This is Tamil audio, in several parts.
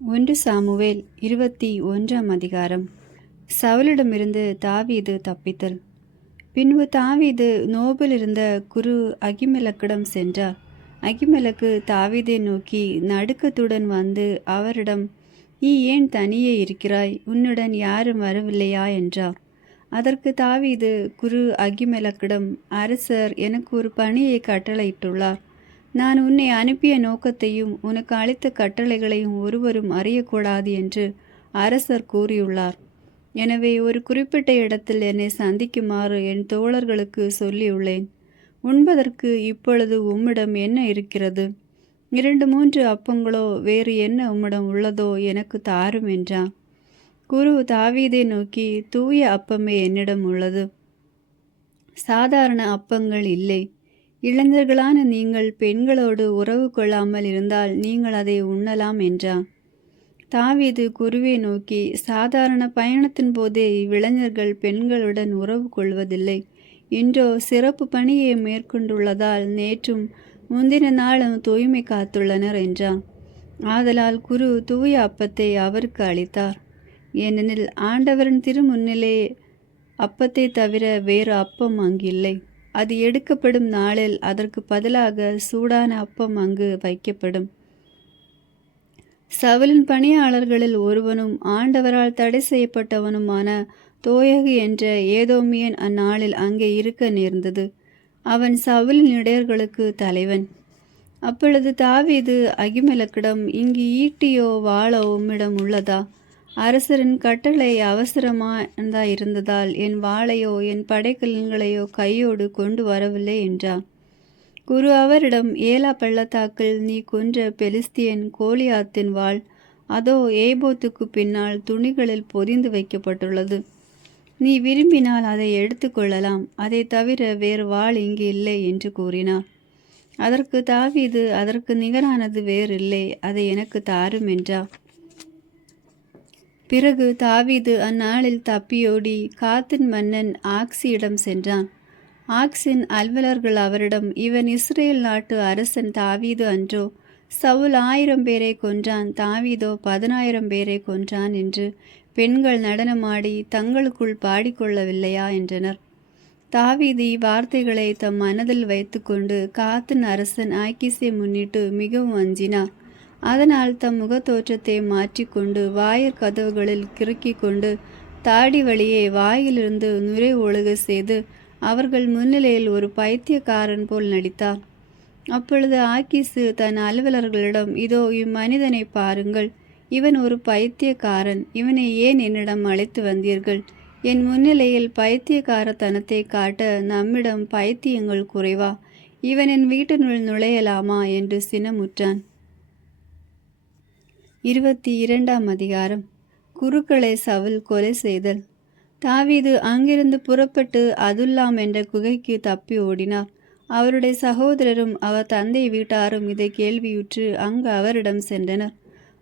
1 சாமுவேல் 21ஆம் அதிகாரம். சவுலிடமிருந்து தாவீது தப்பித்தல். பின்பு தாவீது நோபில் இருந்த குரு அகிமெலக்கிடம் சென்றார். அகிமெலக்கு தாவீதை நோக்கி நடுக்கத்துடன் வந்து அவரிடம், நீ ஏன் தனியே இருக்கிறாய்? உன்னுடன் யாரும் வரவில்லையா என்றார். அதற்கு தாவீது குரு அகிமெலக்கிடம், அரசர் எனக்கு ஒரு பணியை கட்டளையிட்டுள்ளார். நான் உன்னை அனுப்பிய நோக்கத்தையும் உனக்கு அளித்த கட்டளைகளையும் ஒருவரும் அறியக்கூடாது என்று அரசர் கூறியுள்ளார். எனவே ஒரு குறிப்பிட்ட இடத்தில் என்னை சந்திக்குமாறு என் தோழர்களுக்கு சொல்லியுள்ளேன். உண்பதற்கு இப்பொழுது உம்மிடம் என்ன இருக்கிறது? 2-3 அப்பங்களோ வேறு என்ன உம்மிடம் உள்ளதோ எனக்கு தாரும் என்றான். குரு தாவீதை நோக்கி, தூய அப்பமே என்னிடம் உள்ளது, சாதாரண அப்பங்கள் இல்லை. இளைஞர்களான நீங்கள் பெண்களோடு உறவு கொள்ளாமல் இருந்தால் நீங்கள் அதை உண்ணலாம் என்றான். தாவீது குருவை நோக்கி, சாதாரண பயணத்தின் போதே இவ்விளைஞர்கள் பெண்களுடன் உறவு கொள்வதில்லை. இன்றோ சிறப்பு பணியை மேற்கொண்டுள்ளதால் நேற்றும் முந்தின நாளும் தூய்மை காத்துள்ளனர் என்றான். ஆதலால் குரு தூய அப்பத்தை அவருக்கு அளித்தார். ஏனெனில் ஆண்டவரின் திருமுன்னிலே அப்பத்தை தவிர வேறு அப்பம் அங்கில்லை. அது எடுக்கப்படும் நாளில் அதற்கு பதிலாக சூடான அப்பம் அங்கு வைக்கப்படும். சவுலின் பணியாளர்களில் ஒருவனும் ஆண்டவரால் தடை செய்யப்பட்டவனுமான தோயகு என்ற ஏதோமியன் அந்நாளில் அங்கே இருக்க நேர்ந்தது. அவன் சவுலின் இடையர்களுக்கு தலைவன். அப்பொழுது தாவீது அகிமெலக்கிடம், இங்கு ஈட்டியோ வாளோ உம்மிடம் உள்ளதா? அரசரின் கட்டளை அவசரமானதாயிருந்ததால் என் வாளையோ என் படைக்கலன்களையோ கையோடு கொண்டு வரவில்லை என்றார். குரு அவரிடம், ஏலா பள்ளத்தாக்கில் நீ கொன்ற பெலிஸ்தியன் கோலியாத்தின் வாள் அதோ ஏபோத்துக்கு பின்னால் துணிகளில் பொதிந்து வைக்கப்பட்டுள்ளது. நீ விரும்பினால் அதை எடுத்துக்கொள்ளலாம். அதை தவிர வேறு வாள் இங்கு இல்லை என்று கூறினார். அதற்கு தாவீது, அதற்கு நிகரானது வேறில்லை, அதை எனக்கு தாரும் என்றார். பிறகு தாவீது அந்நாளில் தப்பியோடி காத்தின் மன்னன் ஆக்சியிடம் சென்றான். ஆக்சின் அலுவலர்கள் அவரிடம், இவன் இஸ்ரேல் நாட்டு அரசன் தாவீது அன்றோ? சவுல் 1000 பேரை கொன்றான், தாவீதோ 10,000 பேரை கொன்றான் என்று பெண்கள் நடனமாடி தங்களுக்குள் பாடிக்கொள்ளவில்லையா என்றனர். தாவீது வார்த்தைகளை தம் மனதில் வைத்துக்கொண்டு காத்தின் அரசன் ஆக்கீஸை முன்னிட்டு மிகவும் அஞ்சினார். அதனால் தம் முகத்தோற்றத்தை மாற்றிக்கொண்டு வாயிற் கதவுகளில் கிறுக்கிக் கொண்டு தாடி வழியே வாயிலிருந்து நுரை ஒழுக செய்து அவர்கள் முன்னிலையில் ஒரு பைத்தியக்காரன் போல் நடித்தார். அப்பொழுது ஆக்கீசு தன் அலுவலர்களிடம், இதோ இம்மனிதனை பாருங்கள், இவன் ஒரு பைத்தியக்காரன். இவனை ஏன் என்னிடம் அழைத்து வந்தீர்கள்? என் முன்னிலையில் பைத்தியக்காரத்தனத்தை காட்ட நம்மிடம் பைத்தியங்கள் குறைவா? இவன் என் வீட்டினுள் நுழையலாமா என்று சினமுற்றான். 22ஆம் அதிகாரம். குருக்களை சவுல் கொலை செய்தல். தாவீது அங்கிருந்து புறப்பட்டு அதுல்லாம் என்ற குகைக்கு தப்பி ஓடினார். அவருடைய சகோதரரும் அவர் தந்தை வீட்டாரும் இதை கேள்வியுற்று அங்கு அவரிடம் சென்றனர்.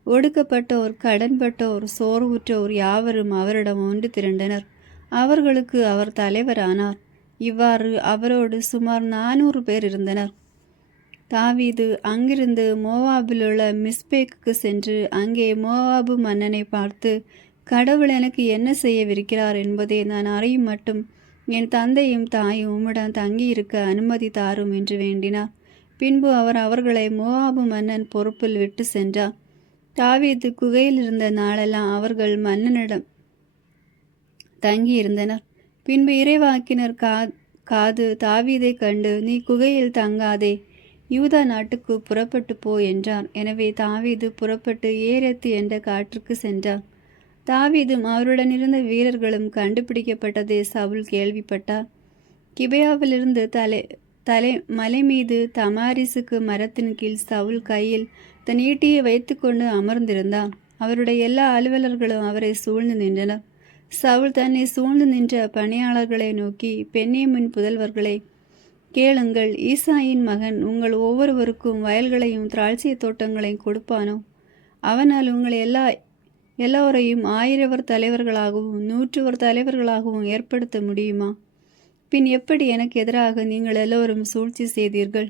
ஒடுக்கப்பட்டோர், கடன்பட்டோர், சோர்வுற்றோர் யாவரும் அவரிடம் ஒன்று திரண்டனர். அவர்களுக்கு அவர் தலைவரானார். இவ்வாறு அவரோடு சுமார் 400 பேர் இருந்தனர். தாவீது அங்கிருந்து மோவாபிலுள்ள மிஸ்பேக்கு சென்று அங்கே மோவாபு மன்னனை பார்த்து, கடவுள் எனக்கு என்ன செய்யவிருக்கிறார் என்பதை நான் அறியும் மட்டும் என் தந்தையும் தாயும் உம்மிடம் தங்கியிருக்க அனுமதி தாரும் என்று வேண்டினார். பின்பு அவர் அவர்களை மோவாபு மன்னன் பொறுப்பில் விட்டு சென்றார். தாவீது குகையில் இருந்த நாளெல்லாம் அவர்கள் மன்னனிடம் தங்கியிருந்தனர். பின்பு இறைவாக்கினர் காது தாவீதை கண்டு, நீ குகையில் தங்காதே, யூதா நாட்டுக்கு புறப்பட்டு போ என்றார். எனவே தாவீது புறப்பட்டு ஏரெத்து என்ற காற்றுக்கு சென்றார். தாவீதும் அவருடன் இருந்த வீரர்களும் கண்டுபிடிக்கப்பட்டதை சவுல் கேள்விப்பட்டார். கிபையாவிலிருந்து தலை மலை மீது தமாரிசுக்கு மரத்தின் கீழ் சவுல் கையில் தன் ஈட்டியை வைத்துக்கொண்டு அமர்ந்திருந்தார். அவருடைய எல்லா அலுவலர்களும் அவரை சூழ்ந்து நின்றனர். சவுல் தன்னை சூழ்ந்து நின்ற பணியாளர்களை நோக்கி, பென்யமீன் புதல்வர்களே, கேளுங்கள், ஈசாயின் மகன் உங்கள் ஒவ்வொருவருக்கும் வயல்களையும் திராட்சை தோட்டங்களையும் கொடுப்பானோ? அவனால் உங்கள் எல்லோரையும் 1000 தலைவர்களாகவும் 100 தலைவர்களாகவும் ஏற்படுத்த முடியுமா? பின் எப்படி எனக்கு எதிராக நீங்கள் எல்லோரும் சூழ்ச்சி செய்தீர்கள்?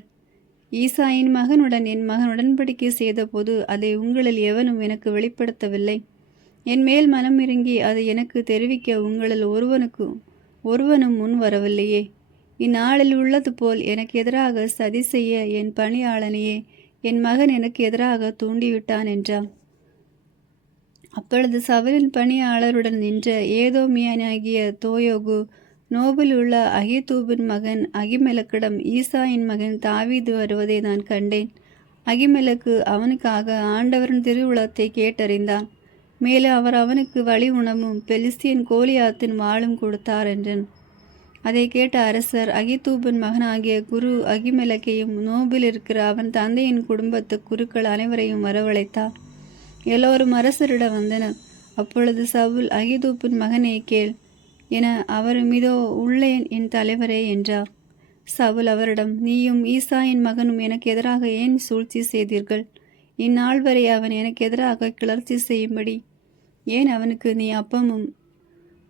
ஈசாயின் மகனுடன் என் மகன் உடன்படிக்கை செய்தபோது அதை உங்களில் எவனும் எனக்கு வெளிப்படுத்தவில்லை. என் மேல் மனம் இறங்கி அதை எனக்கு தெரிவிக்க உங்களில் ஒருவனும் முன் வரவில்லையே. இந்நாளில் உள்ளது போல் எனக்கு எதிராக சதி செய்ய என் பணியாளனையே என் மகன் எனக்கு எதிராக தூண்டிவிட்டான் என்றான். அப்பொழுது சவுலின் பணியாளருடன் நின்ற ஏதோமியனாகிய தோயோகு நோபில் உள்ள அகிதூபின் மகன் அகிமெலக்கிடம், ஈசாயின் மகன் தாவீது வருவதை நான் கண்டேன். அகிமெலக்கு அவனுக்காக ஆண்டவரின் திருவுளத்தை கேட்டறிந்தான். மேலும் அவர் அவனுக்கு வழி உணவும் பெலிஸ்தியன் கோலியாத்தின் வாளும் கொடுத்தார் என்றன். அதை கேட்ட அரசர் அகிதூபின் மகனாகிய குரு அகிமெலக்கையும் நோபில் இருக்கிற அவன் தந்தையின் குடும்பத்து குருக்கள் அனைவரையும் வரவழைத்தார். எல்லோரும் அரசரிடம் வந்தனர். அப்பொழுது சவுல், அகிதூபின் மகனே கேள் என அவர் மீதோ உள்ளேன் என் தலைவரே என்றார். சவுல் அவரிடம், நீயும் ஈசாயின் மகனும் எனக்கு எதிராக ஏன் சூழ்ச்சி செய்தீர்கள்? இந்நாள் வரை அவன் எனக்கு எதிராக கிளர்ச்சி செய்யும்படி ஏன் அவனுக்கு நீ அப்பமும்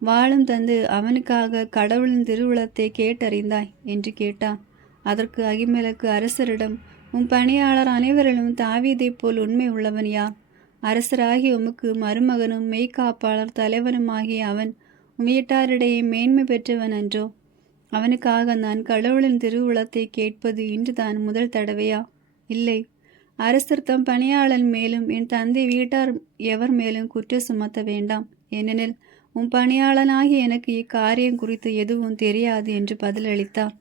வாளும் தந்து அவனுக்காக கடவுளின் திருவுளத்தை கேட்டறிந்தாய் என்று கேட்டான். அதற்கு அகிமெலக்கு அரசரிடம், உன் பணியாளர் அனைவரிலும் தாவீதைப் போல் உண்மை உள்ளவன் யார்? அரசராகி உமக்கு மருமகனும் மெய்காப்பாளர் தலைவனுமாகிய அவன் வீட்டாரிடையே மேன்மை பெற்றவன் அன்றோ? அவனுக்காக நான் கடவுளின் திருவுளத்தை கேட்பது இன்றுதான் முதல் தடவையா? இல்லை. அரசர் தம் பணியாளன் மேலும் என் தந்தை வீட்டார் எவர் மேலும் குற்றம் சுமத்த வேண்டாம். ஏனெனில் உன் பணியாளனாகி எனக்கு இக்காரியம் குறித்து எதுவும் தெரியாது என்று பதிலளித்தார்.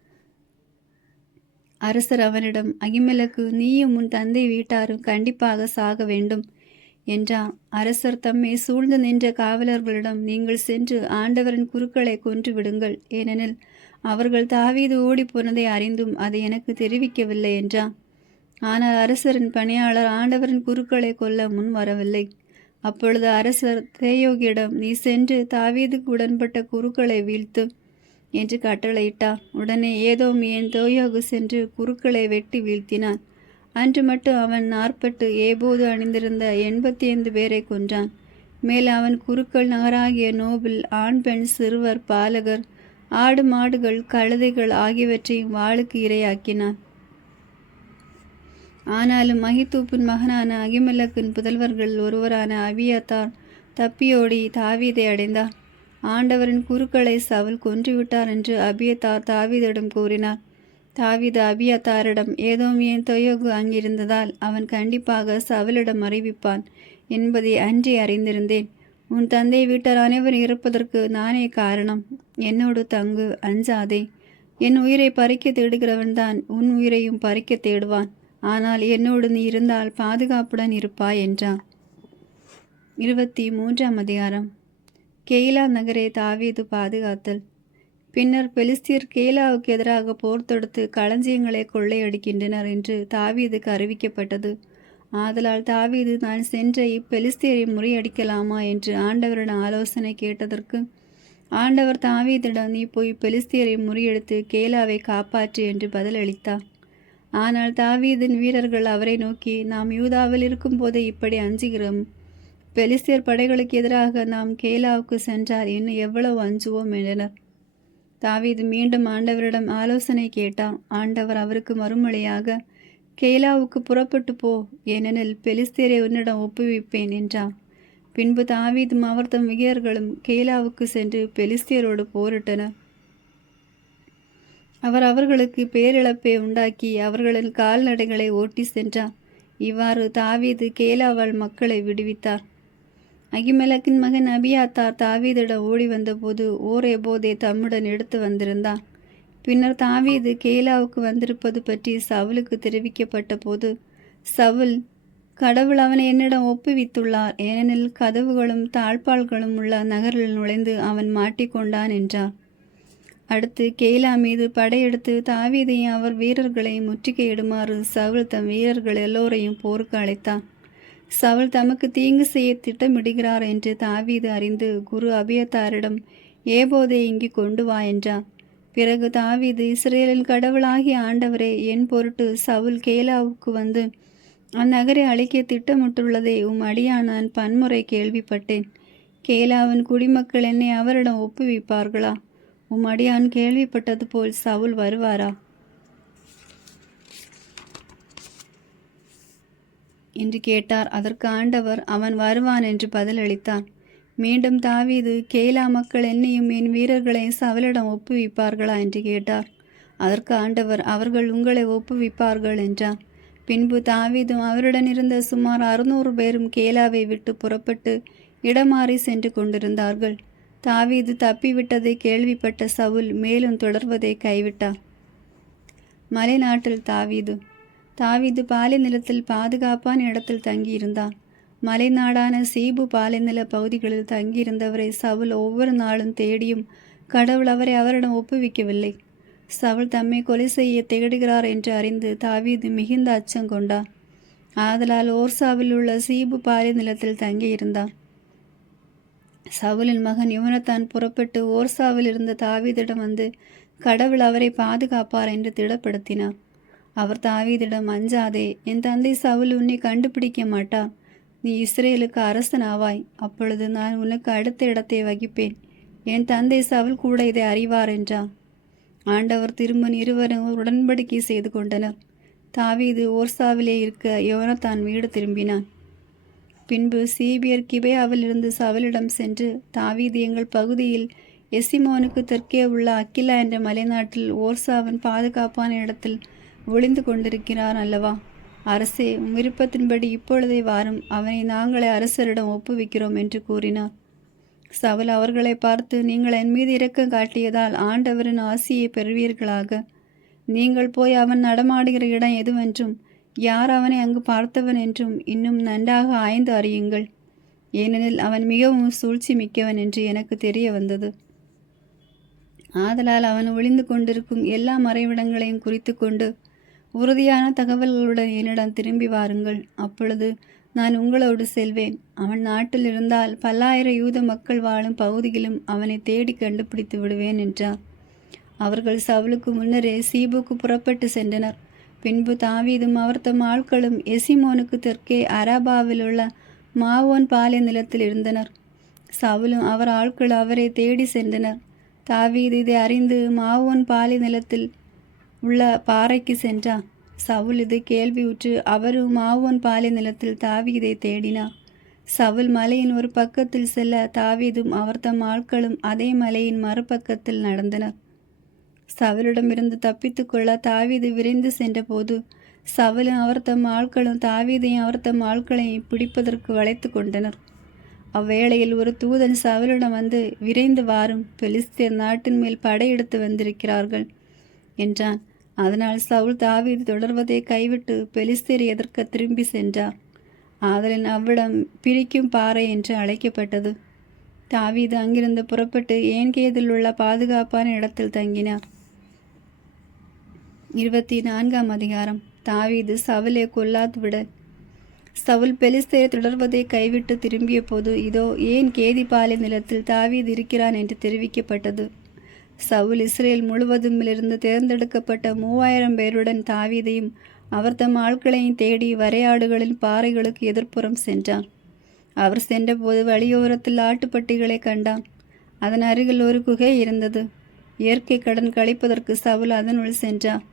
அரசர் அவனிடம், அகிமெலக்கு, நீயும் உன் தந்தை வீட்டாரும் கண்டிப்பாக சாக வேண்டும் என்றான். அரசர் தம்மை சூழ்ந்து நின்ற காவலர்களிடம், நீங்கள் சென்று ஆண்டவரின் குருக்களை கொன்று விடுங்கள், ஏனெனில் அவர்கள் தாவீது ஓடிப்போனதை அறிந்தும் அதை எனக்கு தெரிவிக்கவில்லை என்றான். ஆனால் அரசரின் பணியாளர் ஆண்டவரின் குருக்களை கொல்ல முன் வரவில்லை. அப்பொழுது அரசர் தேயோகியிடம், நீ சென்று தாவீதுக்கு உடன்பட்ட குருக்களை வீழ்த்து என்று கட்டளையிட்டார். உடனே ஏதோமியன் தோயோகு சென்று குருக்களை வெட்டி வீழ்த்தினான். அன்று மட்டும் அவன் 40 ஏபோது அணிந்திருந்த 85 பேரை கொன்றான். மேல் அவன் குருக்கள் நகராகிய நோபில் ஆண் பெண் சிறுவர் பாலகர் ஆடு மாடுகள் கழுதைகள் ஆகியவற்றையும் வாளுக்கு இரையாக்கினான். ஆனாலும் அகிதூபின் மகனான அகிமெலக்கின் புதல்வர்கள் ஒருவரான அபியத்தார் தப்பியோடி தாவீதை அடைந்தார். ஆண்டவரின் குருக்களை சவுல் கொன்றுவிட்டார் என்று அபியத்தார் தாவீதிடம் கூறினார். தாவீது அபியத்தாரிடம், ஏதோமியன் தொயோகு அங்கிருந்ததால் அவன் கண்டிப்பாக சவுலிடம் அறிவிப்பான் என்பதை அன்றே அறிந்திருந்தேன். உன் தந்தை வீட்டார் அனைவரும் இருப்பதற்கு நானே காரணம். என்னோடு தங்கு, அஞ்சாதே. என் உயிரை பறிக்க தேடுகிறவன்தான் உன் உயிரையும் பறிக்க தேடுவான். ஆனால் என்னோடு நீ இருந்தால் பாதுகாப்புடன் இருப்பாய் என்றான். 23ஆம் அதிகாரம். கெய்லா நகரை தாவீது பாதுகாத்தல். பின்னர் பெலிஸ்தியர் கேலாவுக்கு எதிராக போர் தொடுத்து களஞ்சியங்களை கொள்ளையடிக்கின்றனர் என்று தாவீதுக்கு அறிவிக்கப்பட்டது. ஆதலால் தாவீது, நான் சென்ற இப்பெலிஸ்தியரை முறியடிக்கலாமா என்று ஆண்டவரிடம் ஆலோசனை கேட்டதற்கு ஆண்டவர் தாவீதிடம், நீ போய் பெலிஸ்தியரை முறியடித்து கேலாவை காப்பாற்று என்று பதிலளித்தார். ஆனால் தாவீதின் வீரர்கள் அவரை நோக்கி, நாம் யூதாவில் இருக்கும் போதே இப்படி அஞ்சுகிறோம். பெலிஸ்தியர் படைகளுக்கு எதிராக நாம் கேலாவுக்கு சென்றால் இன்னும் எவ்வளவு அஞ்சுவோம் என்றனர். தாவீது மீண்டும் ஆண்டவரிடம் ஆலோசனை கேட்டான். ஆண்டவர் அவருக்கு மறுமொழியாக, கேலாவுக்கு புறப்பட்டு போ, ஏனெனில் பெலிஸ்தியரை உன்னிடம் ஒப்புவிப்பேன் என்றான். பின்பு தாவீதும் அவர்தம் வீரர்களும் கேலாவுக்கு சென்று பெலிஸ்தியரோடு போரிட்டனர். அவர் அவர்களுக்கு பேரிழப்பை உண்டாக்கி அவர்களின் கால்நடைகளை ஓட்டி சென்றார். இவ்வாறு தாவீது கேலாவால் மக்களை விடுவித்தார். அகிமெலக்கின் மகன் அபியாத்தார் தாவீதிடம் ஓடி வந்தபோது ஓரேபோதே தம்முடன் எடுத்து வந்திருந்தான். பின்னர் தாவீது கேலாவுக்கு வந்திருப்பது பற்றி சவுலுக்கு தெரிவிக்கப்பட்ட போது, சவுல், கடவுள் அவனை என்னிடம் ஒப்புவித்துள்ளார், ஏனெனில் கதவுகளும் தாழ்பால்களும் உள்ள நகரில் நுழைந்து அவன் மாட்டிக்கொண்டான் என்றார். அடுத்து கேலா மீது படையெடுத்து தாவீதையும் அவர் வீரர்களையும் முற்றுகையிடுமாறு சவுல் தம் வீரர்கள் எல்லோரையும் போருக்கு அழைத்தார். சவுல் தமக்கு தீங்கு செய்ய திட்டமிடுகிறார் என்று தாவீது அறிந்து குரு அபியத்தாரிடம், ஏபோதை இங்கு கொண்டு வா என்றார். பிறகு தாவீது, இஸ்ரேலின் கடவுளாகிய ஆண்டவரே, என் பொருட்டு சவுல் கேலாவுக்கு வந்து அந்நகரை அழிக்க திட்டமிட்டுள்ளதை அடியான் நான் பன்முறை கேள்விப்பட்டேன். கேலாவின் குடிமக்கள் என்னை அவரிடம் ஒப்புவிப்பார்களா? அடியான் கேள்விப்பட்டது போல் சவுல் வருவாரா? என்று கேட்டார். அதற்கு ஆண்டவர், அவன் வருவான் என்று பதிலளித்தார். மீண்டும் தாவீது, கேலா மக்கள் என்னையும் என் வீரர்களையும் சவுலிடம் ஒப்புவிப்பார்களா என்று கேட்டார். அதற்கு ஆண்டவர், அவர்கள் உங்களை ஒப்புவிப்பார்கள் என்றார். பின்பு தாவீதும் அவருடன் இருந்த சுமார் 600 பேரும் கேலாவை விட்டு புறப்பட்டு இடமாறி சென்று கொண்டிருந்தார்கள். தாவீது தப்பிவிட்டதை கேள்விப்பட்ட சவுல் மேலும் தொடர்வதை கைவிட்டார். மலைநாட்டில் தாவீது பாலை நிலத்தில் பாதுகாப்பான இடத்தில் தங்கியிருந்தான். மலைநாடான சீபு பாலைநில பகுதிகளில் தங்கியிருந்தவரை சவுல் ஒவ்வொரு நாளும் தேடியும் கடவுள் அவரை அவரிடம் ஒப்புவிக்கவில்லை. சவுல் தம்மை கொலை செய்ய தேடுகிறார் என்று அறிந்து தாவீது மிகுந்த அச்சம் கொண்டார். ஆதலால் ஓர்சாவில் உள்ள சீபு பாலை நிலத்தில் தங்கியிருந்தார். சவுலின் மகன் யோனத்தான் புறப்பட்டு ஓர்சாவில் இருந்த தாவீதிடம் வந்து கடவுள் அவரை பாதுகாப்பார் என்று திடப்படுத்தினார். அவர் தாவீதிடம், அஞ்சாதே, என் தந்தை சவுல் உன்னை கண்டுபிடிக்க மாட்டார். நீ இஸ்ரேலுக்கு அரசனாவாய். அப்பொழுது நான் உனக்கு அடுத்த இடத்தை வகிப்பேன். என் தந்தை சவுல் கூட இதை அறிவார் என்றார். ஆண்டவர் திரும்பன் இருவரும் உடன்படிக்கை செய்து கொண்டனர். தாவீது ஓர்சாவிலே இருக்க யோனத்தான் வீடு திரும்பினான். பின்பு சீபியர் கிபேயாவில் இருந்து சவுலிடம் சென்று, தாவீது எங்கள் பகுதியில் எசிமோனுக்கு தெற்கே உள்ள அக்கிலா என்ற மலைநாட்டில் ஓர்சாவின் பாதுகாப்பான இடத்தில் ஒளிந்து கொண்டிருக்கிறான் அல்லவா? அரசே, உம் விருப்பத்தின்படி இப்பொழுதே வாரும், அவனை நாங்களே அரசரிடம் ஒப்புவிக்கிறோம் என்று கூறினார். சவுல் அவர்களை பார்த்து, நீங்கள் என் மீது இரக்கம் காட்டியதால் ஆண்டவரின் ஆசியை பெறுவீர்களாக. நீங்கள் போய் அவன் நடமாடுகிற இடம் எதுவென்றும் யார் அவனை அங்கு பார்த்தவன் என்றும் இன்னும் நன்றாக ஆய்ந்து அறியுங்கள். ஏனெனில் அவன் மிகவும் சூழ்ச்சி மிக்கவன் என்று எனக்கு தெரிய வந்தது. ஆதலால் அவன் ஒளிந்து கொண்டிருக்கும் எல்லா மறைவிடங்களையும் குறித்து கொண்டு உறுதியான தகவல்களுடன் என்னிடம் திரும்பி வாருங்கள். அப்பொழுது நான் உங்களோடு செல்வேன். அவன் நாட்டில் இருந்தால் பல்லாயிர யூத மக்கள் வாழும் பகுதியிலும் அவனை தேடி கண்டுபிடித்து விடுவேன் என்றார். அவர்கள் சவுலுக்கு முன்னரே சீபுக்கு புறப்பட்டு சென்றனர். பின்பு தாவீதும் அவர் தம் ஆட்களும் எசிமோனுக்கு தெற்கே அரபாவில் உள்ள மாவோன் பாலை நிலத்தில் இருந்தனர். சவுலும் அவர் ஆட்கள் அவரை தேடி சென்றனர். தாவீது இதை அறிந்து மாவோன் பாலை நிலத்தில் உள்ள பாறைக்கு சென்றார். சவுல் இது கேள்வியுற்று அவரும் மாவோன் பாலை நிலத்தில் தாவீதை தேடினார். சவுல் மலையின் ஒரு பக்கத்தில் செல்ல தாவீதும் அவர் தம் ஆட்களும் அதே மலையின் மறுபக்கத்தில் நடந்தனர். சவுலிடமிருந்து தப்பித்து கொள்ள தாவீது விரைந்து சென்றபோது சவுலும் அவர் தம் ஆட்களும் தாவீதையும் அவர் தம் ஆட்களையும் பிடிப்பதற்கு வளைத்து கொண்டனர். அவ்வேளையில் ஒரு தூதன் சவுலிடம் வந்து, விரைந்து வாரும், பெலிஸ்தியர் நாட்டின் மேல் படையெடுத்து வந்திருக்கிறார்கள் என்றான். அதனால் சவுல் தாவீது தொடர்வதை கைவிட்டு பெலிஸ்தியரை எதிர்க்க திரும்பி சென்றார். ஆதலின் அவ்விடம் பிரிக்கும் பாறை என்று அழைக்கப்பட்டது. தாவீது அங்கிருந்து புறப்பட்டு ஏன்கேதில் உள்ள பாதுகாப்பான இடத்தில் தங்கினார். 24ஆம் அதிகாரம். தாவீது சவுலை கொல்லாது விட. சவுல் பெலிஸ்தரை தொடர்வதை கைவிட்டு திரும்பிய போது, இதோ ஏன் கேதி பாலை நிலத்தில் தாவீது இருக்கிறான் என்று தெரிவிக்கப்பட்டது. சவுல் இஸ்ரேல் முழுவதுமிலிருந்து தேர்ந்தெடுக்கப்பட்ட 3000 பேருடன் தாவீதையும் அவர் தம் ஆட்களையும் தேடி வரையாடுகளின் பாறைகளுக்கு எதிர்ப்புறம் சென்றார். அவர் சென்றபோது வழியோரத்தில் ஆட்டுப்பட்டிகளை கண்டான். அதன் அருகில் ஒரு குகை இருந்தது. இயற்கை கடன் கழிப்பதற்கு சவுல் அதனுள் சென்றார்.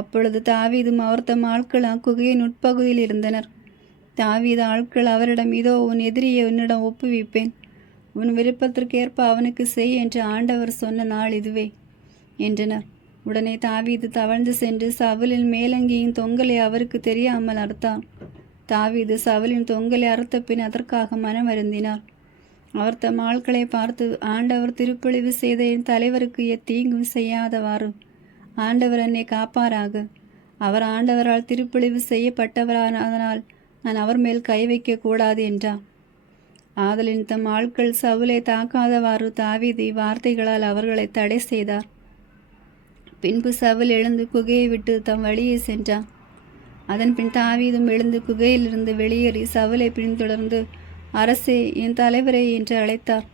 அப்பொழுது தாவீதும் அவர் தம் ஆட்கள் அக்குகையின் உட்பகுதியில் இருந்தனர். தாவீது ஆட்கள் அவரிடம், இதோ உன் எதிரியை உன்னிடம் ஒப்புவிப்பேன், உன் விருப்பத்திற்கேற்ப அவனுக்கு செய் என்று ஆண்டவர் சொன்ன நாள் இதுவே என்றனர். உடனே தாவீது தவழ்ந்து சென்று சவுலின் மேலங்கியின் தொங்கலை அவருக்கு தெரியாமல் அறுத்தான். தாவீது சவுலின் தொங்கலை அறுத்த பின் அதற்காக மனம் வருந்தினார். அவர் தம் ஆட்களை பார்த்து, ஆண்டவர் திருப்பொழிவு செய்த என் தலைவருக்கு எத்தீங்கும் செய்யாதவாறு ஆண்டவர் என்னை காப்பாராக. அவர் ஆண்டவரால் திருப்பொழிவு செய்யப்பட்டவரானால் நான் அவர் மேல் கை வைக்க கூடாது என்றார். ஆதலின் தம் ஆட்கள் சவுலை தாக்காதவாறு தாவீது வார்த்தைகளால் அவர்களை தடை செய்தார். பின்பு சவுல் எழுந்து குகையை விட்டு தம் வழியே சென்றார். அதன் பின் தாவீதும் எழுந்து குகையிலிருந்து வெளியேறி சவுலை பின்தொடர்ந்து, அரசே, என் தலைவரே என்று அழைத்தார்.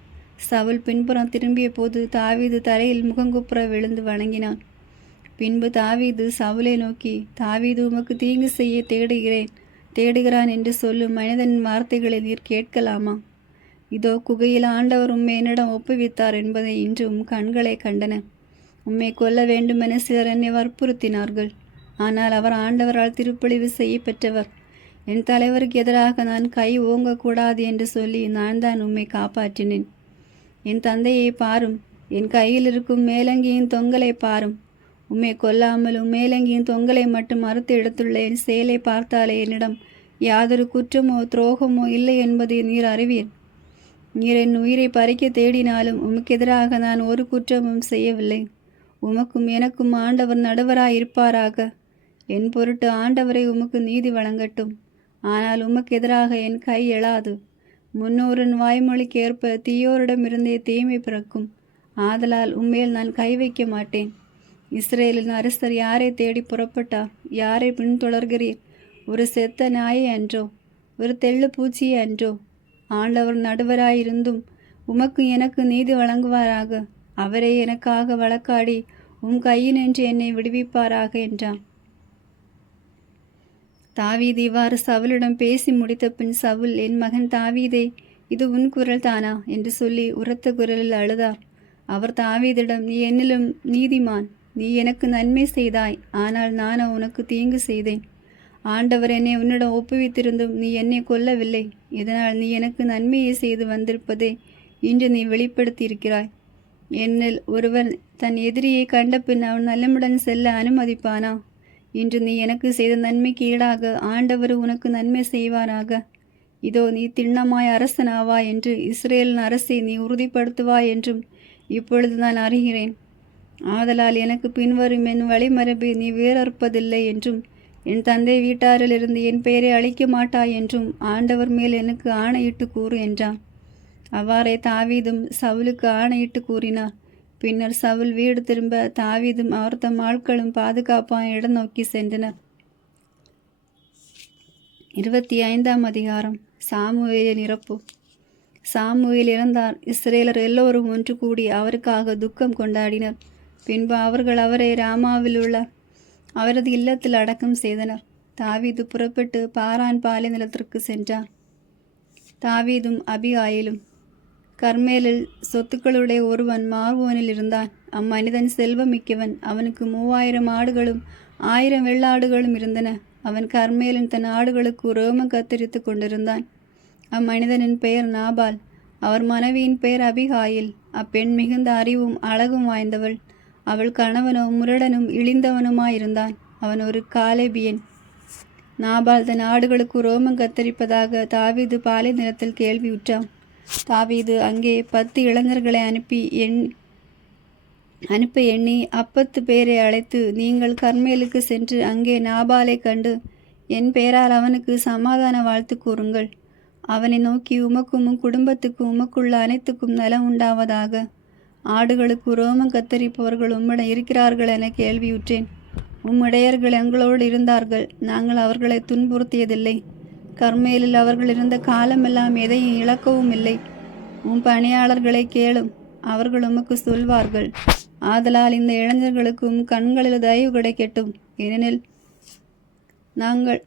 சவுல் பின்புறம் திரும்பிய போது தாவீது தரையில் முகங்குப்புற விழுந்து வணங்கினான். பின்பு தாவீது சவுலை நோக்கி, தாவீது, உமக்கு தீங்கு செய்ய தேடுகிறான் என்று சொல்லும் மனிதனின் வார்த்தைகளை நீர் கேட்கலாமா? இதோ குகையில் ஆண்டவர் உம்மை என்னிடம் ஒப்புவித்தார் என்பதை இன்று கண்களை கண்டன. உம்மை கொல்ல வேண்டுமென சிலர் என்னை வற்புறுத்தினார்கள். ஆனால் அவர் ஆண்டவரால் திருப்பொழிவு செய்ய பெற்றவர். என் தலைவருக்கு எதிராக நான் கை ஓங்கக்கூடாது என்று சொல்லி நான் தான் உம்மை காப்பாற்றினேன். என் தந்தையை பாரும், என் கையில் இருக்கும் மேலங்கியின் தொங்கலை பாரும். உம்மை கொல்லாமல் மேலங்கியின் தொங்கலை மட்டும் மறுத்து எடுத்துள்ள என் செயலை பார்த்தாலே என்னிடம் யாதொரு குற்றமோ துரோகமோ இல்லை என்பதை நீர் அறிவீர். நீர் என் உயிரை பறிக்க தேடினாலும் உமக்கு எதிராக நான் ஒரு குற்றமும் செய்யவில்லை. உமக்கும் எனக்கும் ஆண்டவர் நடுவராய் இருப்பாராக. என் பொருட்டு ஆண்டவரை உமக்கு நீதி வழங்கட்டும். ஆனால் உமக்கு எதிராக என் கை எழாது. முன்னோரின் வாய்மொழிக்கு ஏற்ப தீயோரிடமிருந்தே தீமை பிறக்கும். ஆதலால் உம்மேல் நான் கை வைக்க மாட்டேன். இஸ்ரேலின் அரசர் யாரை தேடி புறப்பட்டார்? யாரை பின்தொடர்கிறீர்? ஒரு செத்த நாயை அன்றோ? ஒரு தெள்ளு பூச்சியை அன்றோ? ஆண்டவர் நடுவராயிருந்தும் உமக்கு எனக்கு நீதி வழங்குவாராக. அவரே எனக்காக வழக்காடி உம் கையினின்று என்னை விடுவிப்பாராக என்றான். தாவீது இவ்வாறு சவுலிடம் பேசி முடித்த பின் சவுல், என் மகன் தாவீதே, இது உன் குரல் தானா என்று சொல்லி உரத்த குரலில் அழுதார். அவர் தாவீதிடம், நீ என்னிலும் நீதிமான். நீ எனக்கு நன்மை செய்தாய், ஆனால் நானோ உனக்கு தீங்கு செய்தேன். ஆண்டவர் என்னை உன்னிடம் ஒப்புவித்திருந்தும் நீ என்னை கொல்லவில்லை. இதனால் நீ எனக்கு நன்மையை செய்து வந்திருப்பதை இன்று நீ வெளிப்படுத்தியிருக்கிறாய். என்னில் ஒருவன் தன் எதிரியை கண்ட பின் அவன் நலமுடன் செல்ல அனுமதிப்பானா? இன்று நீ எனக்கு செய்த நன்மைக்கு ஈடாக ஆண்டவர் உனக்கு நன்மை செய்வாராக. இதோ நீ திண்ணமாய் அரசனாவாய் என்று இஸ்ரேலின் அரசை நீ உறுதிப்படுத்துவாய் என்றும் இப்பொழுது நான் அறிகிறேன். ஆதலால் எனக்கு பின்வரும் என் வழிமரபை நீ வேறறுப்பதில்லை என்றும் என் தந்தை வீட்டாரிலிருந்து என் பெயரை அழிக்க மாட்டாய் என்றும் ஆண்டவர் மேல் எனக்கு ஆணையிட்டு கூறு என்றான். அவ்வாறே தாவீதும் சவுலுக்கு ஆணையிட்டு கூறினார். பின்னர் சவுல் வீடு திரும்ப தாவீதும் அவர் தம் ஆட்களும் பாதுகாப்பான இடம் நோக்கி சென்றனர். 25ஆம் அதிகாரம். சாமுவேலின் இறப்பு. சாமுவேல் இறந்தார். இஸ்ரேலர் எல்லோரும் ஒன்று கூடி அவருக்காக துக்கம் கொண்டாடினர். பின்பு அவர்கள் அவரை ராமாவில் உள்ள அவரது இல்லத்தில் அடக்கம் செய்தனர். தாவீது புறப்பட்டு பாரான் பாலை நிலத்திற்கு சென்றார். தாவீதும் அபிகாயிலும். கர்மேலில் சொத்துக்களுடைய ஒருவன் மார்வோனில் இருந்தான். அம்மனிதன் செல்வமிக்கவன். அவனுக்கு 3000 ஆடுகளும் 1000 வெள்ளாடுகளும் இருந்தன. அவன் கர்மேலின் தன் ஆடுகளுக்கு ரோமம் கத்தரித்து கொண்டிருந்தான். அம்மனிதனின் பெயர் நாபால். அவர் மனைவியின் பெயர் அபிகாயில். அப்பெண் மிகுந்த அறிவும் அழகும் வாய்ந்தவள். அவள் கணவனோ முரடனும் இழிந்தவனுமாயிருந்தான். அவன் ஒரு காலேபியன். நாபால் தன் ஆடுகளுக்கு ரோமம் கத்தரிப்பதாக தாவீது பாலை நிலத்தில் கேள்வியுற்றான். தாவீது அங்கே 10 இளைஞர்களை அனுப்ப எண்ணி 10 பேரை அழைத்து, நீங்கள் கர்மேலுக்கு சென்று அங்கே நாபாலை கண்டு என் பெயரால் அவனுக்கு சமாதான வாழ்த்து கூறுங்கள். அவனை நோக்கி, உமக்கும் குடும்பத்துக்கும் உமக்குள்ள அனைத்துக்கும் நலம் உண்டாவதாக. ஆடுகளுக்கு ரோமம் கத்தரிப்பவர்கள் உம்மிடம் இருக்கிறார்கள் என கேள்வியுற்றேன். உம்முடையர்கள் எங்களோடு இருந்தார்கள். நாங்கள் அவர்களை துன்புறுத்தியதில்லை. கர்மேலில் அவர்கள் இருந்த காலமெல்லாம் எதையும் இழக்கவும் இல்லை. உம் பணியாளர்களை கேளும், அவர்கள் உமக்கு சொல்வார்கள். ஆதலால் இந்த இளைஞர்களுக்கும் கண்களில் தயவு கிடைக்கட்டும். ஏனெனில் நாங்கள்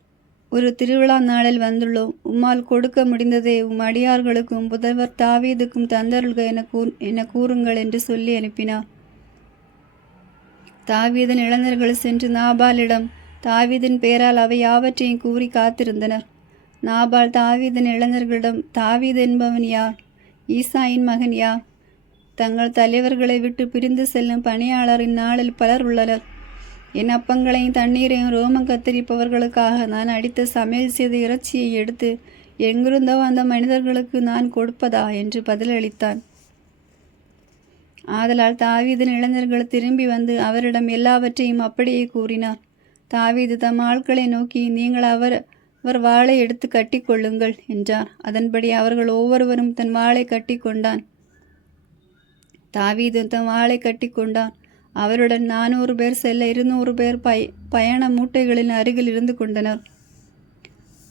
ஒரு திருவிழா நாளில் வந்துள்ளோம். உம்மால் கொடுக்க முடிந்ததை உம் அடியார்களுக்கும் புதல்வர் தாவீதுக்கும் தந்தருள்க என கூறுங்கள் என்று சொல்லி அனுப்பினார். தாவீதின் இளைஞர்கள் சென்று நாபாலிடம் தாவீதின் பெயரால் அவை யாவற்றையும் கூறி காத்திருந்தனர். நாபால் தாவீதின் இளைஞர்களிடம், தாவீது என்பவன் யார்? ஈசாயின் மகன் யார்? தங்கள் தலைவர்களை விட்டு பிரிந்து செல்லும் பணியாளரின் நாளில் பலர் உள்ளனர். என் அப்பங்களையும் தண்ணீரையும் ரோமம் கத்தரிப்பவர்களுக்காக நான் அடித்த சமையல் செய்த இறைச்சியை எடுத்து எங்கிருந்தோ அந்த மனிதர்களுக்கு நான் கொடுப்பதா என்று பதிலளித்தான். ஆதலால் தாவீதின் இளைஞர்கள் திரும்பி வந்து அவரிடம் எல்லாவற்றையும் அப்படியே கூறினார். தாவீது தம் ஆட்களை நோக்கி, நீங்கள் அவர் வாளை எடுத்து கட்டி கொள்ளுங்கள் என்றார். அதன்படி அவர்கள் ஒவ்வொருவரும் தன் வாளை கட்டி கொண்டான். தாவீது தன் வாளை கட்டி கொண்டான். அவருடன் 400 பேர் செல்ல 200 பேர் பயண மூட்டைகளின் அருகில் இருந்து கொண்டனர்.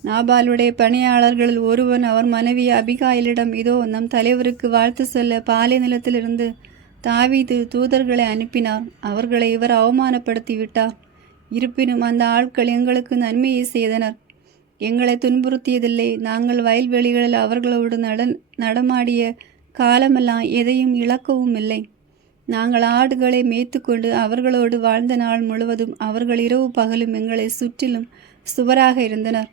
நாபாலுடைய பணியாளர்களில் ஒருவன் அவர் மனைவி அபிகாயிலிடம், இதோ நம் தலைவருக்கு வாழ்த்து சொல்ல பாலை நிலத்திலிருந்து தாவீது தூதர்களை அனுப்பினார். அவர்களை இவர் அவமானப்படுத்தி விட்டார். இருப்பினும் அந்த ஆட்கள் எங்களுக்கு நன்மையை செய்தனர். எங்களை துன்புறுத்தியதில்லை. நாங்கள் வயல்வெளிகளில் அவர்களோடு நடமாடிய காலமெல்லாம் எதையும் இழக்கவும் இல்லை. நாங்கள் ஆடுகளை மேய்த்து கொண்டு அவர்களோடு வாழ்ந்த நாள் முழுவதும் அவர்கள் இரவு பகலும் எங்களை சுற்றிலும் சுவராக இருந்தனர்.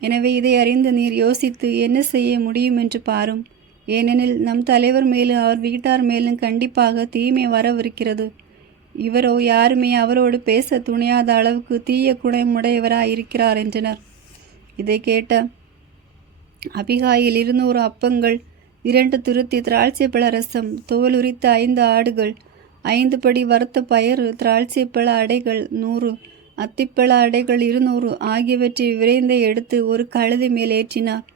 எனவே இதை அறிந்த நீர் யோசித்து என்ன செய்ய முடியும் என்று பாரும். ஏனெனில் நம் தலைவர் மேலும் அவர் வீட்டார் மேலும் கண்டிப்பாக தீமை வரவிருக்கிறது. இவரோ யாருமே அவரோடு பேச துணியாத அளவுக்கு தீய குணமுடையவராயிருக்கிறார் என்றனர். இதை கேட்ட அபிகாயில் 200 அப்பங்கள், 2 துருத்தி திராட்சைப்பழ ரசம், தோல் உரித்த 5 ஆடுகள், 5 படி வறுத்த பயறு, திராட்சைப்பழ அடைகள் 100, அத்திப்பழ அடைகள் 200 ஆகியவற்றை விரைந்து எடுத்து ஒரு கழுதை மேல் ஏற்றினார்.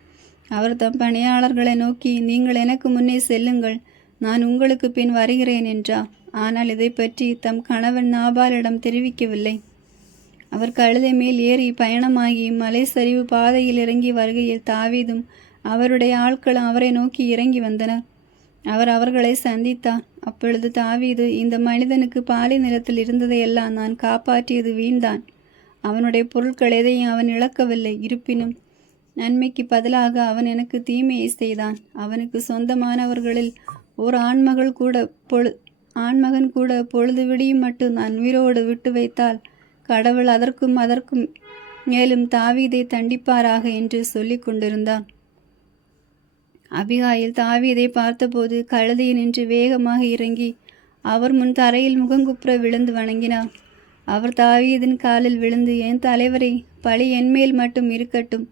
அவர் தம் பணியாளர்களை நோக்கி, நீங்கள் எனக்கு முன்னே செல்லுங்கள், நான் உங்களுக்கு பின் வருகிறேன் என்றார். ஆனால் இதை பற்றி தம் கணவன் நாபாலிடம் தெரிவிக்கவில்லை. அவர் கழுதை மேல் ஏறி பயணமாகி மலை சரிவு பாதையில் இறங்கி வருகையில் தாவீதும் அவருடைய ஆட்களும் அவரை நோக்கி இறங்கி வந்தனர். அவர் அவர்களை சந்தித்தார். அப்பொழுது தாவீது, இந்த மனிதனுக்கு பாலை நிலத்தில் இருந்ததையெல்லாம் நான் காப்பாற்றியது வீண்தான். அவனுடைய பொருட்கள் எதையும் அவன் இழக்கவில்லை. இருப்பினும் நன்மைக்கு பதிலாக அவன் எனக்கு தீமையை செய்தான். அவனுக்கு சொந்தமானவர்களில் ஓர் ஆண்மகன் கூட பொழுது விடியும் மட்டும் நான் உயிரோடு விட்டு வைத்தால் கடவுள் அதற்கும் மேலும் தாவீதை தண்டிப்பாராக என்று சொல்லி கொண்டிருந்தான். அபிகாயில் தாவீதை பார்த்தபோது கழுதையில் நின்று வேகமாக இறங்கி அவர் முன் தரையில் முகங்குப்புற விழுந்து வணங்கினார். அவர் தாவீதின் காலில் விழுந்து, என் தலைவரே, பழி என்மேல் மட்டும் இருக்கட்டும்.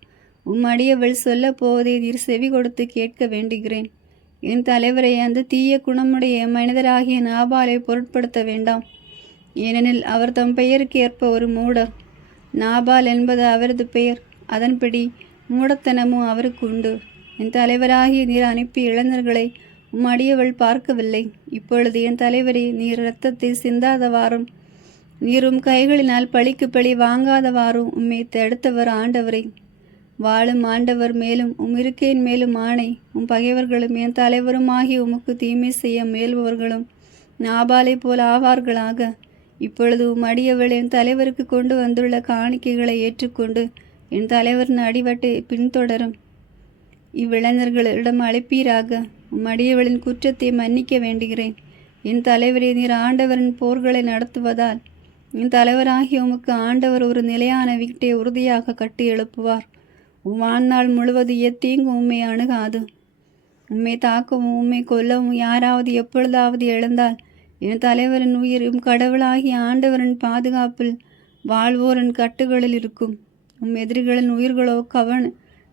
அடியவள் சொல்ல போவதை நீர் செவி கொடுத்து கேட்க வேண்டுகிறேன். என் தலைவரை, அந்த தீய குணமுடைய மனிதராகிய நாபாலை பொருட்படுத்த வேண்டாம். ஏனெனில் அவர் தம் பெயருக்கு ஏற்ப ஒரு மூடர். நாபால் என்பது அவரது பெயர். அதன்படி மூடத்தனமும் அவருக்கு உண்டு. என் தலைவராகிய நீர் அனுப்பிய இளைஞர்களை அடியவள் பார்க்கவில்லை. இப்பொழுது என் தலைவரே, நீர் இரத்தத்தை சிந்தாதவாறும் நீரும் கைகளினால் பழிக்கு பழி வாங்காதவாறும் உம்மை தடுத்தவர் ஆண்டவரை. வாழும் ஆண்டவர் மேலும் இருக்கையின் மேலும் ஆணை, பகைவர்களும் என் தலைவரும் ஆகிய உமக்கு தீமை செய்ய முயல்பவர்களும் நாபாலை போல் ஆவார்களாக. இப்பொழுது அடியவள் என் தலைவருக்கு கொண்டு வந்துள்ள காணிக்கைகளை ஏற்றுக்கொண்டு என் தலைவரின் அடிவட்டை பின்தொடரும் இவ்விளைஞர்களிடம் அழைப்பீராக. அடியவளின் குற்றத்தை மன்னிக்க வேண்டுகிறேன். என் தலைவரை, நீர் ஆண்டவரின் போர்களை நடத்துவதால் என் தலைவராகிய உமக்கு ஆண்டவர் ஒரு நிலையான வீட்டை உறுதியாக கட்டி எழுப்புவார். வாழ்நாள் முழுவதும் எத்தீங்கும் உம்மை அணுகாது. உம்மை தாக்கவும் உம்மை கொல்லவும் யாராவது எப்பொழுதாவது எழுந்தால் என் தலைவரின் உயிரும் கடவுளாகிய ஆண்டவரின் பாதுகாப்பில் வாழ்வோரின் கட்டுகளில் இருக்கும். எதிரிகளின் உயிர்களோ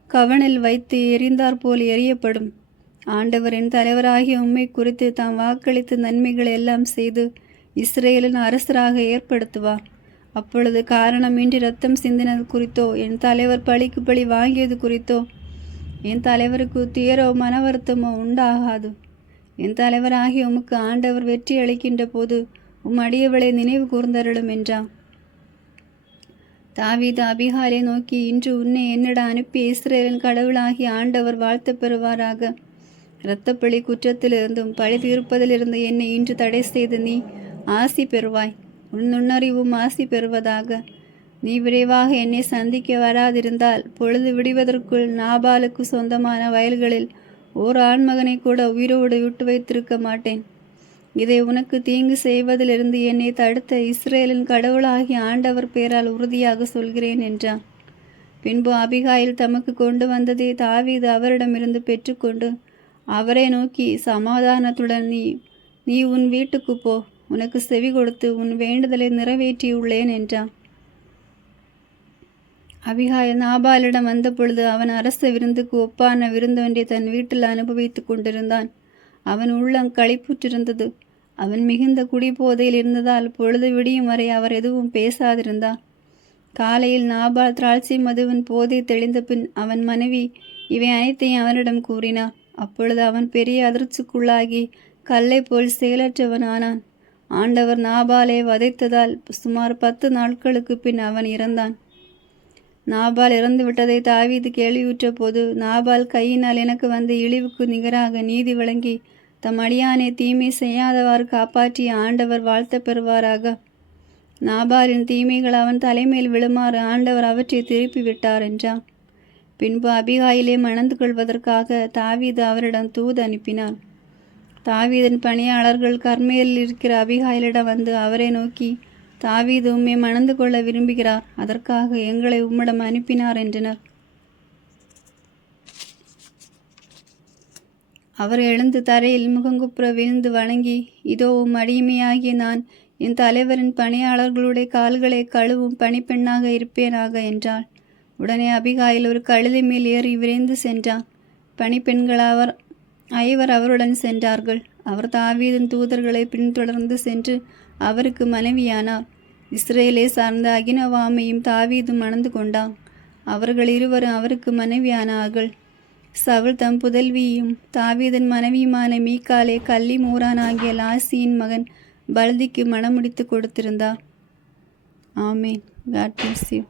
கவனில் வைத்து எரிந்தார் போல் எரியப்படும். ஆண்டவர் என் தலைவராகிய உம்மை குறித்து தாம் வாக்களித்த நன்மைகளை எல்லாம் செய்து இஸ்ரேலின் அரசராக ஏற்படுத்துவார். அப்பொழுது காரணமின்றி இரத்தம் சிந்தினது குறித்தோ என் தலைவர் பழிக்கு பழி வாங்கியது குறித்தோ என் தலைவருக்கு துயரோ மன வருத்தமோ உண்டாகாது. என் தலைவராகிய உமக்கு ஆண்டவர் வெற்றி அளிக்கின்ற போது அடியவளை நினைவு கூர்ந்தருளும் என்றான். தாவீது அபிகாலை நோக்கி, இன்று உன்னை என்னிடம் அனுப்பிய இஸ்ரேலின் கடவுளாகிய ஆண்டவர் வாழ்த்து பெறுவாராக. இரத்தப்பழி குற்றத்திலிருந்தும் பழி தீர்ப்பதிலிருந்து என்னை இன்று தடை செய்து நீ ஆசி பெறுவாய். உன் நுண்ணறிவும் ஆசி பெறுவதாக. நீ விரைவாக என்னை சந்திக்க வராதிருந்தால் பொழுது விடுவதற்குள் நாபாலுக்கு சொந்தமான வயல்களில் ஓர் ஆண்மகனை கூட உயிரோடு விட்டு வைத்திருக்க மாட்டேன். இதை உனக்கு தீங்கு செய்வதிலிருந்து என்னை தடுத்த இஸ்ரேலின் கடவுளாகிய ஆண்டவர் பேரால் உறுதியாக சொல்கிறேன் என்றான். பின்பு அபிகாயில் தமக்கு கொண்டு வந்ததை தாவீது அவரிடமிருந்து பெற்றுக்கொண்டு அவரை நோக்கி, சமாதானத்துடன் நீ உன் வீட்டுக்கு போ. உனக்கு செவி கொடுத்து உன் வேண்டுதலை நிறைவேற்றியுள்ளேன் என்றான். அபிகாயில் நாபாலிடம் வந்த பொழுது அவன் அரச விருந்துக்கு ஒப்பான விருந்தொன்றை தன் வீட்டில் அனுபவித்து கொண்டிருந்தான். அவன் உள்ளம் களிப்புற்றிருந்தது. அவன் மிகுந்த குடிபோதையில் இருந்ததால் பொழுது விடியும் வரை அவர் எதுவும் பேசாதிருந்தான். காலையில் நாபால் திராட்சை மதுவின் போதை தெளிந்த பின் அவன் மனைவி இவை அனைத்தையும் அவனிடம் கூறினார். அப்பொழுது அவன் பெரிய அதிர்ச்சிக்குள்ளாகி கல்லை போல் செயலற்றவன் ஆனான். ஆண்டவர் நாபாலை வதைத்ததால் சுமார் 10 நாட்களுக்கு பின் அவன் இறந்தான். நாபால் இறந்து விட்டதை தாவீது கேள்வியுற்ற போது, நாபால் கையினால் எனக்கு வந்த இழிவுக்கு நிகராக நீதி வழங்கி தம் அடியானை தீமை செய்யாதவாறு காப்பாற்றிய ஆண்டவர் வாழ்த்த பெறுவாராக. நாபாலின் தீமைகள் அவன் தலைமையில் விழுமாறு ஆண்டவர் அவற்றை திருப்பி விட்டார் என்றான். பின்பு அபிகாயிலே மணந்து கொள்வதற்காக தாவீது அவரிடம் தூது அனுப்பினார். தாவீதின் பணியாளர்கள் கர்மேலில் இருக்கிற அபிகாயிலிடம் வந்து அவரை நோக்கி, தாவீது உம்மை மணந்து கொள்ள விரும்புகிறார், அதற்காக எங்களை உம்மிடம் அனுப்பினார் என்றனர். அவர் எழுந்து தரையில் முகங்குப்புற விழுந்து வணங்கி, இதோ அடிமையாகிய நான் என் தலைவரின் பணியாளர்களுடைய கால்களை கழுவும் பணிப்பெண்ணாக இருப்பேனாக என்றாள். உடனே அபிகாயில் ஒரு கழுதை மேல் ஏறி விரைந்து சென்றான். பணிப்பெண்கள் ஐவர் அவருடன் சென்றார்கள். அவர் தாவீதின் தூதர்களை பின்தொடர்ந்து சென்று அவருக்கு மனைவியானார். இஸ்ரேலை சார்ந்த அகினவாமையும் தாவீதும் மணந்து கொண்டான். அவர்கள் இருவரும் அவருக்கு மனைவியானார்கள். சவுல் தம் புதல்வியும் தாவீதின் மனைவியுமான மீகாலே கல்லி மூரானாகிய லாசியின் மகன் பல்திக்கு மணமுடித்து கொடுத்திருந்தார். ஆமேன். God bless you.